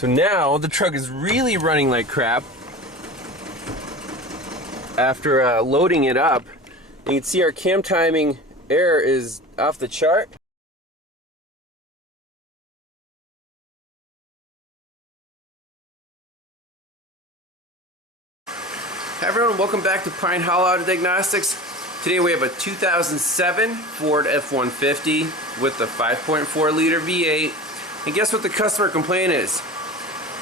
So now the truck is really running like crap. After loading it up, you can see our cam timing error is off the chart. Hi everyone, welcome back to Pine Hollow Auto Diagnostics. Today we have a 2007 Ford F150 with the 5.4 liter V8. And guess what the customer complaint is?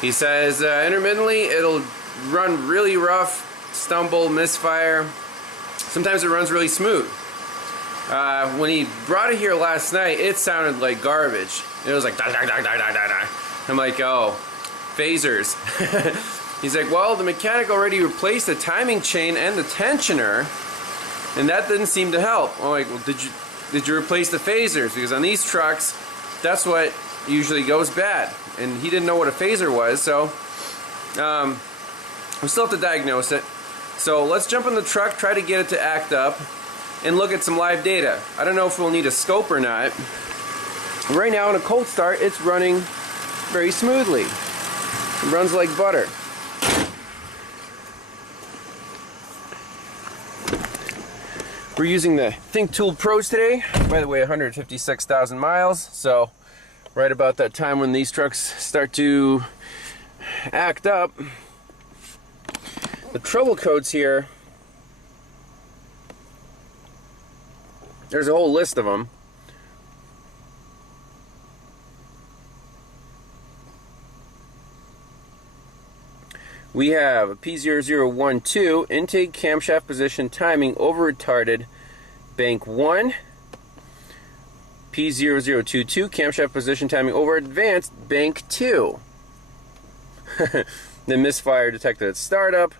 He says intermittently it'll run really rough, stumble, misfire. Sometimes it runs really smooth. When he brought it here last night, it sounded like garbage. It was like da da da da da da da. I'm like, oh, phasers. He's like, well, the mechanic already replaced the timing chain and the tensioner, and that didn't seem to help. I'm like, well, did you replace the phasers? Because on these trucks, that's what usually goes bad. And he didn't know what a phaser was, so we still have to diagnose it. So let's jump in the truck, try to get it to act up, and look at some live data. I don't know if we'll need a scope or not. Right now, in a cold start, it's running very smoothly. It runs like butter. We're using the THINKTOOL Pros today. By the way, 156,000 miles. So right about that time when these trucks start to act up. The trouble codes here, there's a whole list of them. We have a P0012 intake camshaft position timing over retarded bank 1, P0022 camshaft position timing over advanced bank 2. The misfire detected at startup,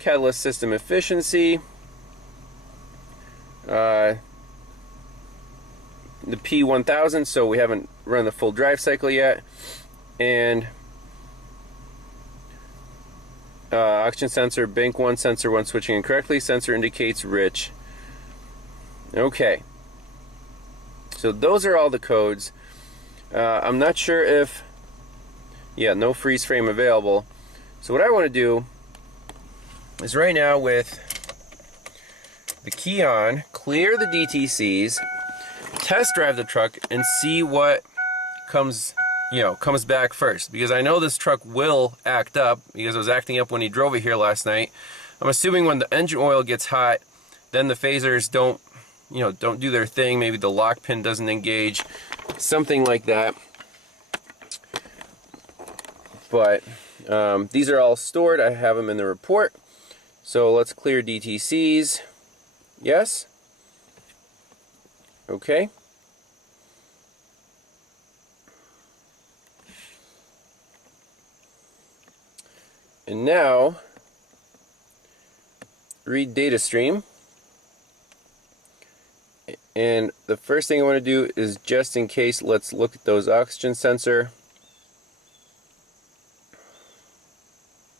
catalyst system efficiency, the P1000, so we haven't run the full drive cycle yet, and oxygen sensor, bank 1, sensor 1 switching incorrectly, sensor indicates rich. Okay, so those are all the codes. I'm not sure if, yeah, no freeze frame available. So what I want to do is right now with the key on, clear the DTCs, test drive the truck, and see what comes back first, because I know this truck will act up because it was acting up when he drove it here last night. I'm assuming when the engine oil gets hot, then the phasers don't do their thing. Maybe the lock pin doesn't engage, something like that. But these are all stored. I have them in the report. So let's clear DTCs. Yes. Okay. And now, read data stream. And the first thing I want to do is, just in case, let's look at those oxygen sensor.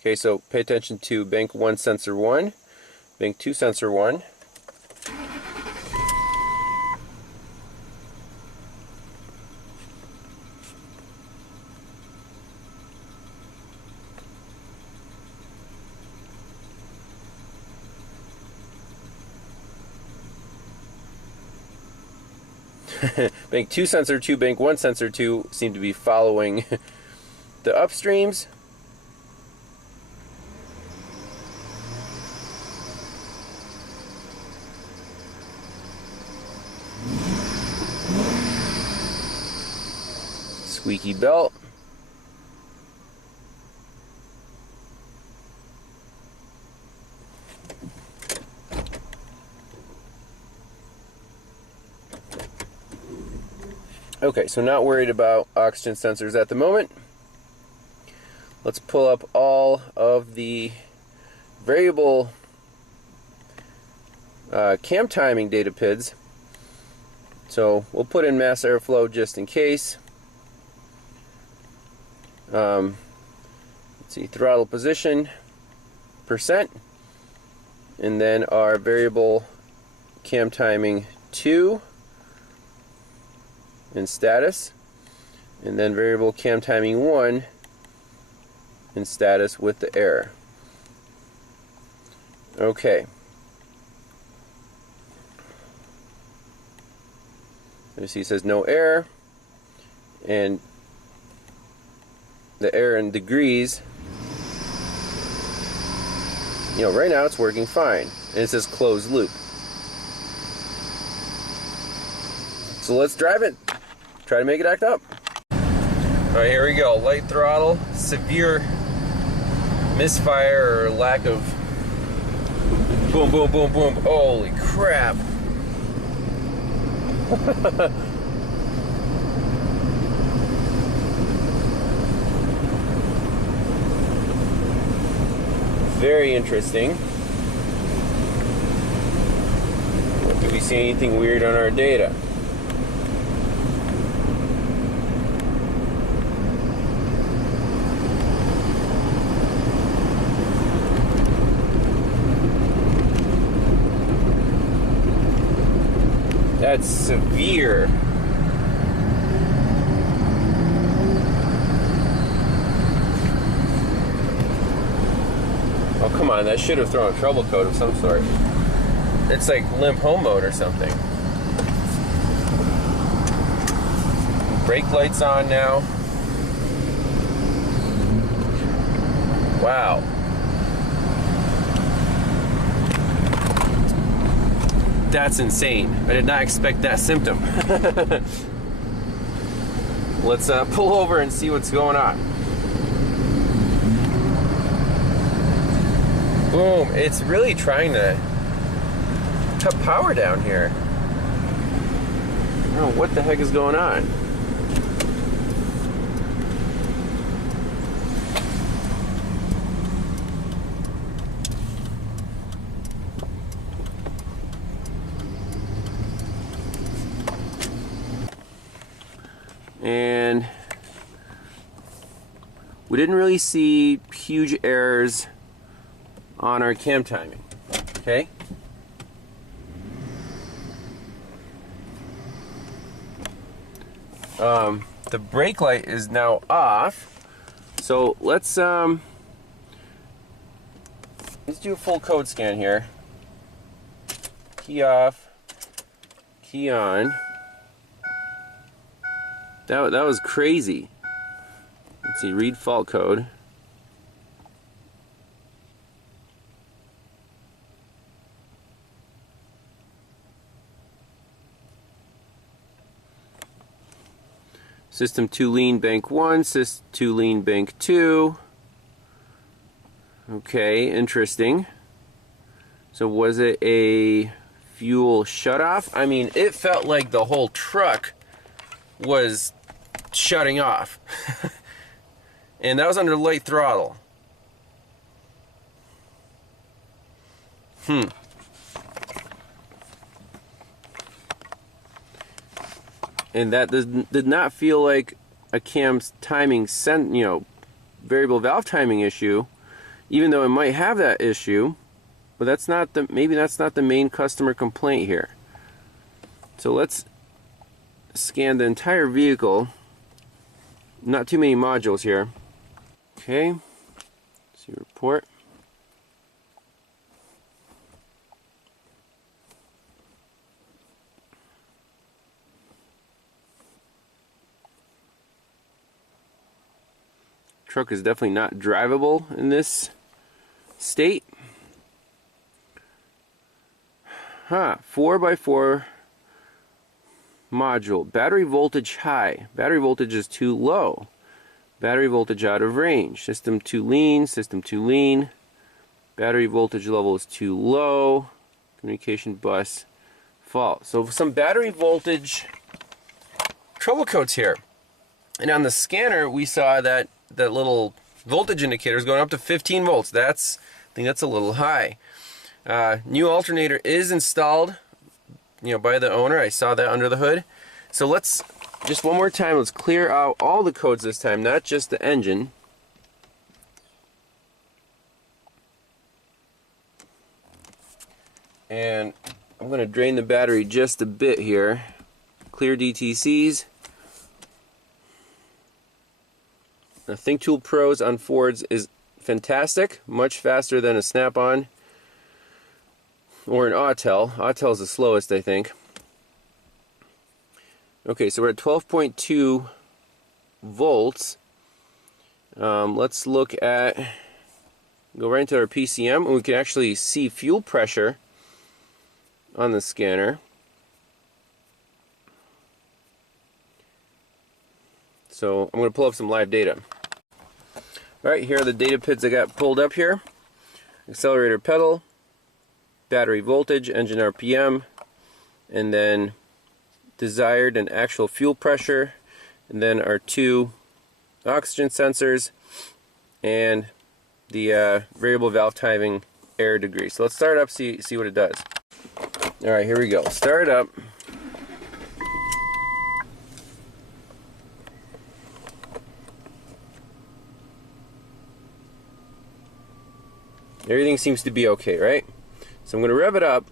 Okay, so pay attention to bank 1 sensor 1, bank 2 sensor 1. Bank 2 sensor 2, bank 1 sensor 2 seem to be following the upstreams. Squeaky belt. Okay, so not worried about oxygen sensors at the moment. Let's pull up all of the variable cam timing data PIDs. So we'll put in mass airflow just in case. Let's see, throttle position, percent, and then our variable cam timing 2 and status, and then variable cam timing 1 in status with the error. Okay. You see it says no error, and the error in degrees, you know, right now it's working fine, and it says closed loop. So let's drive it, try to make it act up. Alright, here we go. Light throttle, severe misfire or lack of boom, boom, boom, boom. Holy crap. Very interesting. Do we see anything weird on our data? That's severe. Oh, come on, that should have thrown a trouble code of some sort. It's like limp home mode or something. Brake lights on now. Wow. That's insane. I did not expect that symptom. Let's pull over and see what's going on. Boom. It's really trying to cut power down here. I don't know what the heck is going on. And we didn't really see huge errors on our cam timing. Okay? The brake light is now off. So let's do a full code scan here. Key off, key on. That was crazy. Let's see, read fault code. System 2 lean bank 1, System 2 lean bank 2. Okay, interesting. So was it a fuel shutoff? I mean, it felt like the whole truck was shutting off. And that was under light throttle. And that did not feel like a cam's timing, variable valve timing issue, even though it might have that issue. But that's not maybe that's not the main customer complaint here. So let's scan the entire vehicle. Not too many modules here. Okay. See report. Truck is definitely not drivable in this state. 4x4 module. Battery voltage high. Battery voltage is too low. Battery voltage out of range. System 2 lean. System 2 lean. Battery voltage level is too low. Communication bus fault. So some battery voltage trouble codes here. And on the scanner we saw that little voltage indicator is going up to 15 volts. I think that's a little high. New alternator is installed, by the owner. I saw that under the hood. So let's just one more time. Let's clear out all the codes this time, not just the engine. And I'm going to drain the battery just a bit here. Clear DTCs. The THINKTOOL Pros on Fords is fantastic, much faster than a Snap-on or an Autel. Autel is the slowest, I think. Okay, so we're at 12.2 volts. Let's look at, go right into our PCM, and we can actually see fuel pressure on the scanner. So I'm going to pull up some live data. Alright, here are the data PIDs I got pulled up here. Accelerator pedal, battery voltage, engine RPM, and then desired and actual fuel pressure, and then our two oxygen sensors, and the variable valve timing air degree. So let's start it up, see what it does. Alright, here we go. Start it up. Everything seems to be okay, right? So I'm going to rev it up.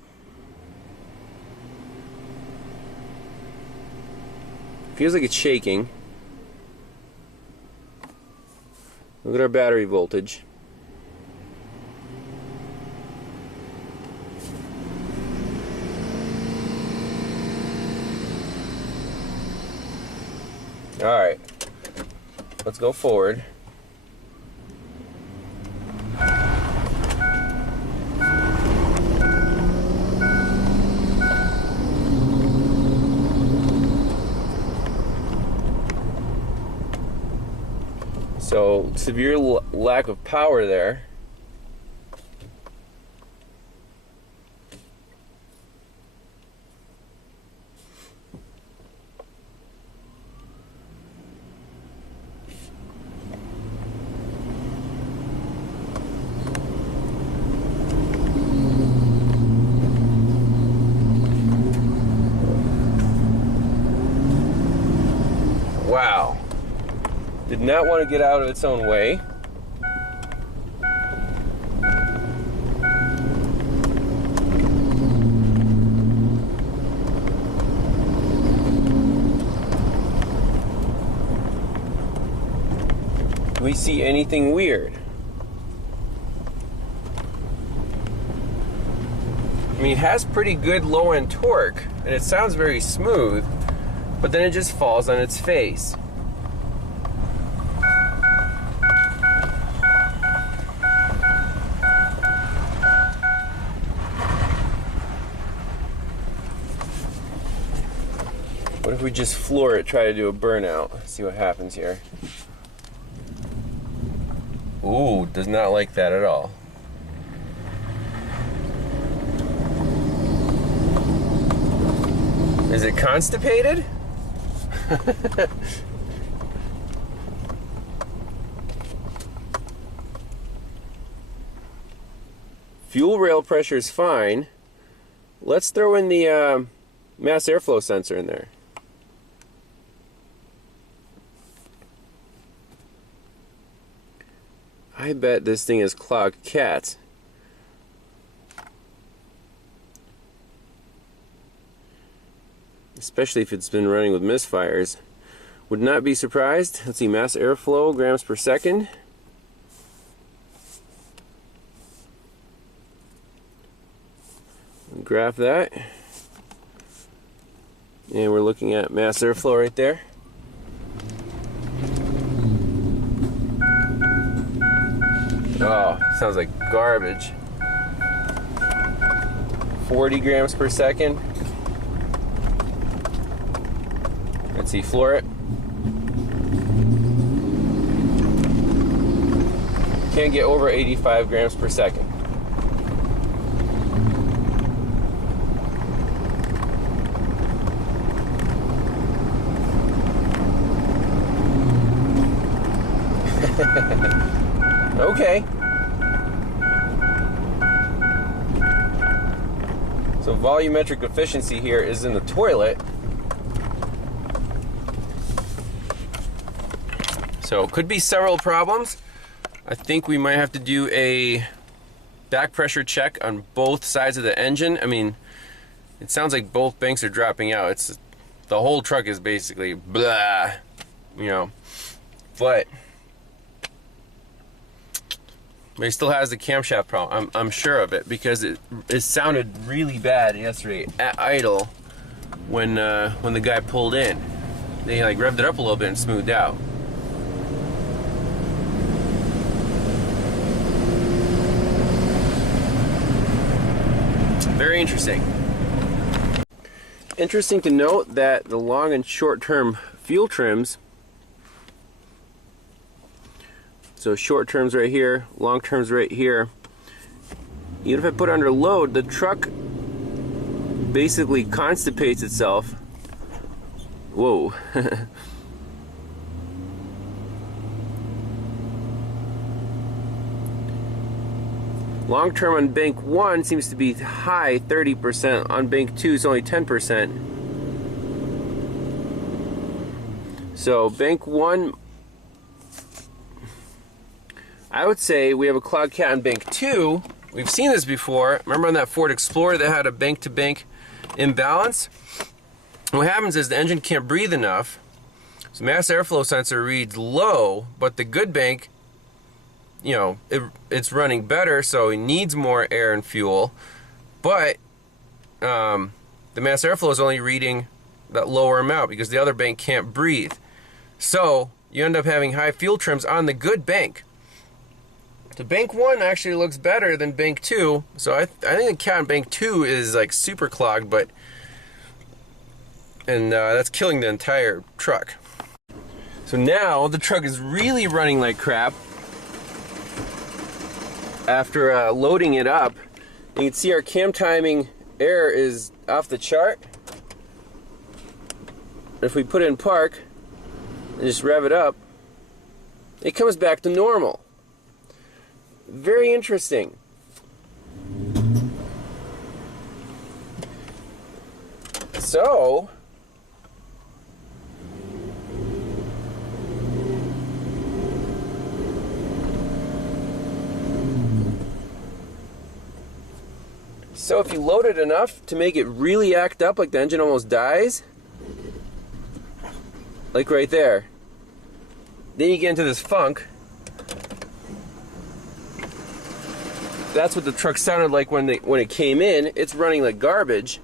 Feels like it's shaking. Look at our battery voltage. Alright, let's go forward. So, severe lack of power there. Wow. Did not want to get out of its own way. Do we see anything weird? I mean, it has pretty good low end torque, and it sounds very smooth, but then it just falls on its face. What if we just floor it, try to do a burnout? See what happens here. Ooh, does not like that at all. Is it constipated? Fuel rail pressure is fine. Let's throw in the mass airflow sensor in there. I bet this thing is clogged cats. Especially if it's been running with misfires. Would not be surprised. Let's see, mass airflow, grams per second. Graph that. And we're looking at mass airflow right there. Oh, sounds like garbage. 40 grams per second. Let's see, floor it. Can't get over 85 grams per second. Okay. So volumetric efficiency here is in the toilet. So could be several problems. I think we might have to do a back pressure check on both sides of the engine. I mean, it sounds like both banks are dropping out. It's the whole truck is basically blah, you know. But But he still has the camshaft problem. I'm sure of it because it sounded really bad yesterday at idle when the guy pulled in. They like revved it up a little bit and smoothed out. Very interesting. Interesting to note that the long and short term fuel trims, so short terms right here, long terms right here, even if I put it under load, the truck basically constipates itself. Whoa. Long term on bank 1 seems to be high, 30%. On bank 2 is only 10%. So bank 1, I would say we have a clogged cat on bank 2. We've seen this before. Remember on that Ford Explorer that had a bank-to-bank imbalance? What happens is the engine can't breathe enough. So mass airflow sensor reads low, but the good bank, you know, it's running better, so it needs more air and fuel. But the mass airflow is only reading that lower amount because the other bank can't breathe. So you end up having high fuel trims on the good bank. So bank 1 actually looks better than bank 2. So I think the cat on bank 2 is like super clogged, but that's killing the entire truck. So now the truck is really running like crap. After loading it up, you can see our cam timing error is off the chart. If we put it in park and just rev it up, it comes back to normal. Very interesting. So if you load it enough to make it really act up like the engine almost dies, like right there, then you get into this funk. That's what the truck sounded like when it came in. It's running like garbage.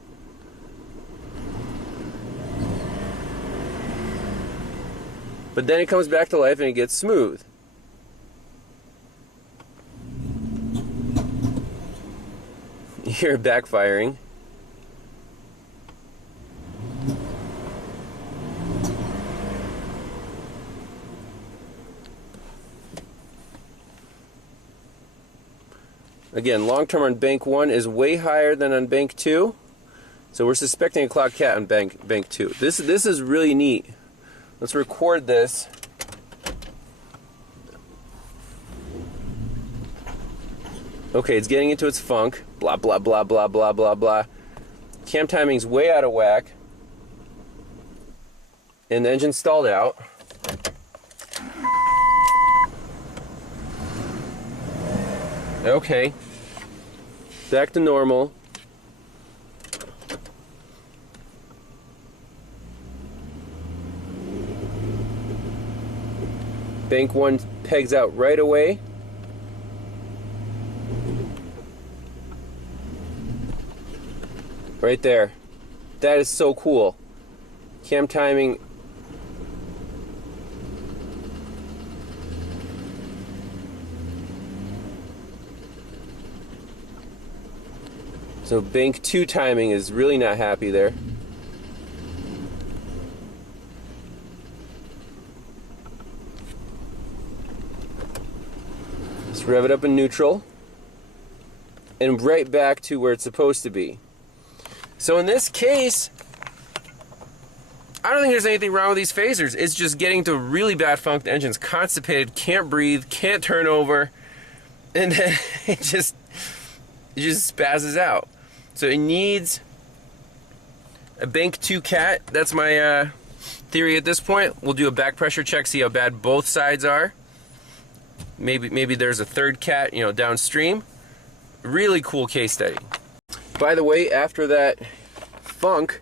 But then it comes back to life and it gets smooth. You hear it backfiring. Again, long term on bank 1 is way higher than on bank 2. So we're suspecting a clogged cat on bank 2. This is really neat. Let's record this. Okay, it's getting into its funk. Blah, blah, blah, blah, blah, blah, blah. Cam timing's way out of whack. And the engine stalled out. Okay. Back to normal. Bank 1 pegs out right away. Right there. That is so cool. Cam timing. So bank 2 timing is really not happy there. Let's rev it up in neutral. And right back to where it's supposed to be. So in this case, I don't think there's anything wrong with these phasers. It's just getting to really bad funk. The engine's constipated, can't breathe, can't turn over, and then it just spazzes out. So it needs a bank 2 cat. That's my theory at this point. We'll do a back pressure check, see how bad both sides are. Maybe there's a third cat, you know, downstream. Really cool case study. By the way, after that funk,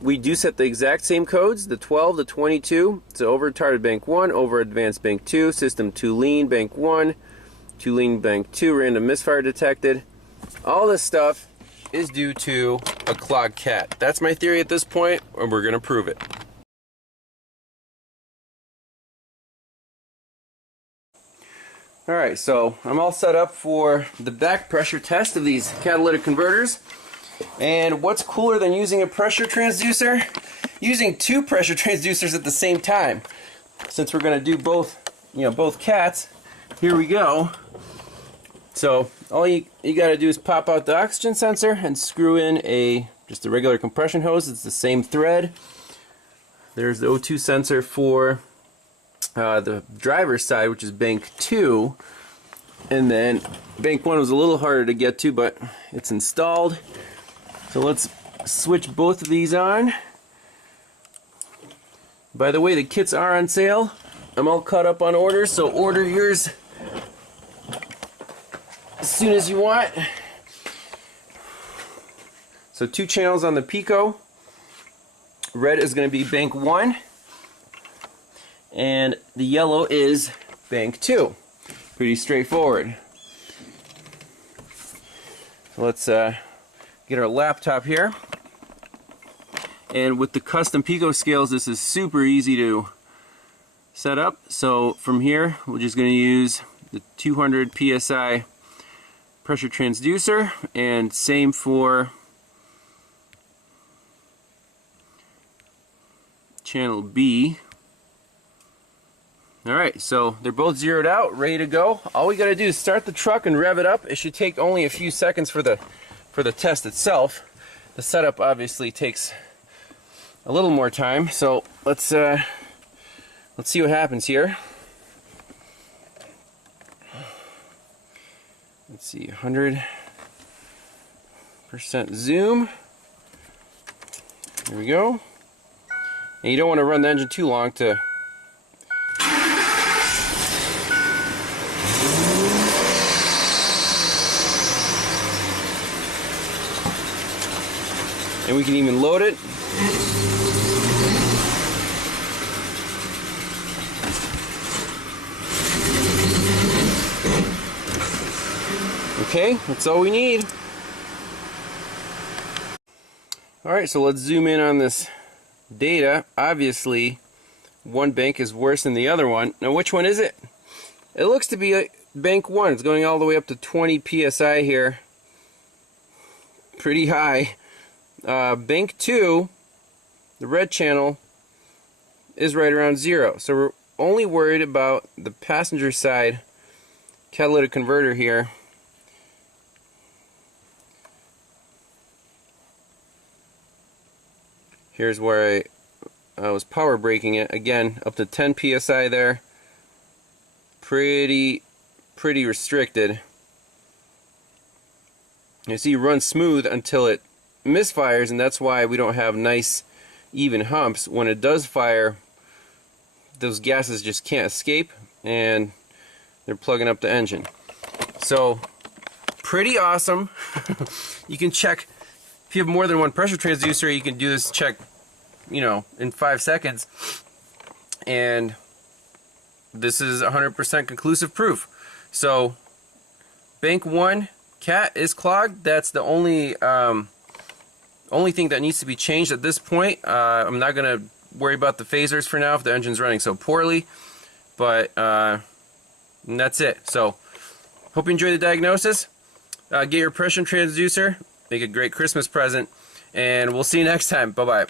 we do set the exact same codes, the 12, the 22. So over retarded bank 1, over advanced bank 2, system 2 lean bank 1, tooling bank 2, random misfire detected. All this stuff is due to a clogged cat. That's my theory at this point, and we're going to prove it. Alright, so I'm all set up for the back pressure test of these catalytic converters. And what's cooler than using a pressure transducer? Using two pressure transducers at the same time. Since we're going to do both, both cats, here we go. So all you got to do is pop out the oxygen sensor and screw in just a regular compression hose. It's the same thread. There's the O2 sensor for the driver's side, which is bank 2, and then bank 1 was a little harder to get to, but it's installed. So let's switch both of these on. By the way, the kits are on sale. I'm all caught up on orders, so order yours as soon as you want. So 2 channels on the Pico. Red is going to be bank 1. And the yellow is bank 2. Pretty straightforward. So let's get our laptop here. And with the custom Pico scales, this is super easy to set up. So from here, we're just going to use the 200 psi pressure transducer, and same for channel B. Alright, so they're both zeroed out, ready to go. All we gotta do is start the truck and rev it up. It should take only a few seconds for the test itself. The setup obviously takes a little more time, so let's see what happens here. Let's see, 100% zoom. There we go. And you don't want to run the engine too long to and we can even load it. Okay, that's all we need. Alright, so let's zoom in on this data. Obviously, one bank is worse than the other one. Now, which one is it? It looks to be bank 1. It's going all the way up to 20 psi here. Pretty high. Bank 2, the red channel, is right around 0. So we're only worried about the passenger side catalytic converter here. Here's where I was power braking it. Again, up to 10 psi there. Pretty restricted. You see, run smooth until it misfires, and that's why we don't have nice even humps. When it does fire, those gases just can't escape, and they're plugging up the engine. So pretty awesome. You can check if you have more than one pressure transducer. You can do this check, in 5 seconds, and this is 100% conclusive proof. So bank 1 cat is clogged. That's the only thing that needs to be changed at this point. I'm not going to worry about the phasers for now if the engine's running so poorly, but that's it. So hope you enjoyed the diagnosis. Get your pressure transducer, make a great Christmas present, and we'll see you next time. Bye bye.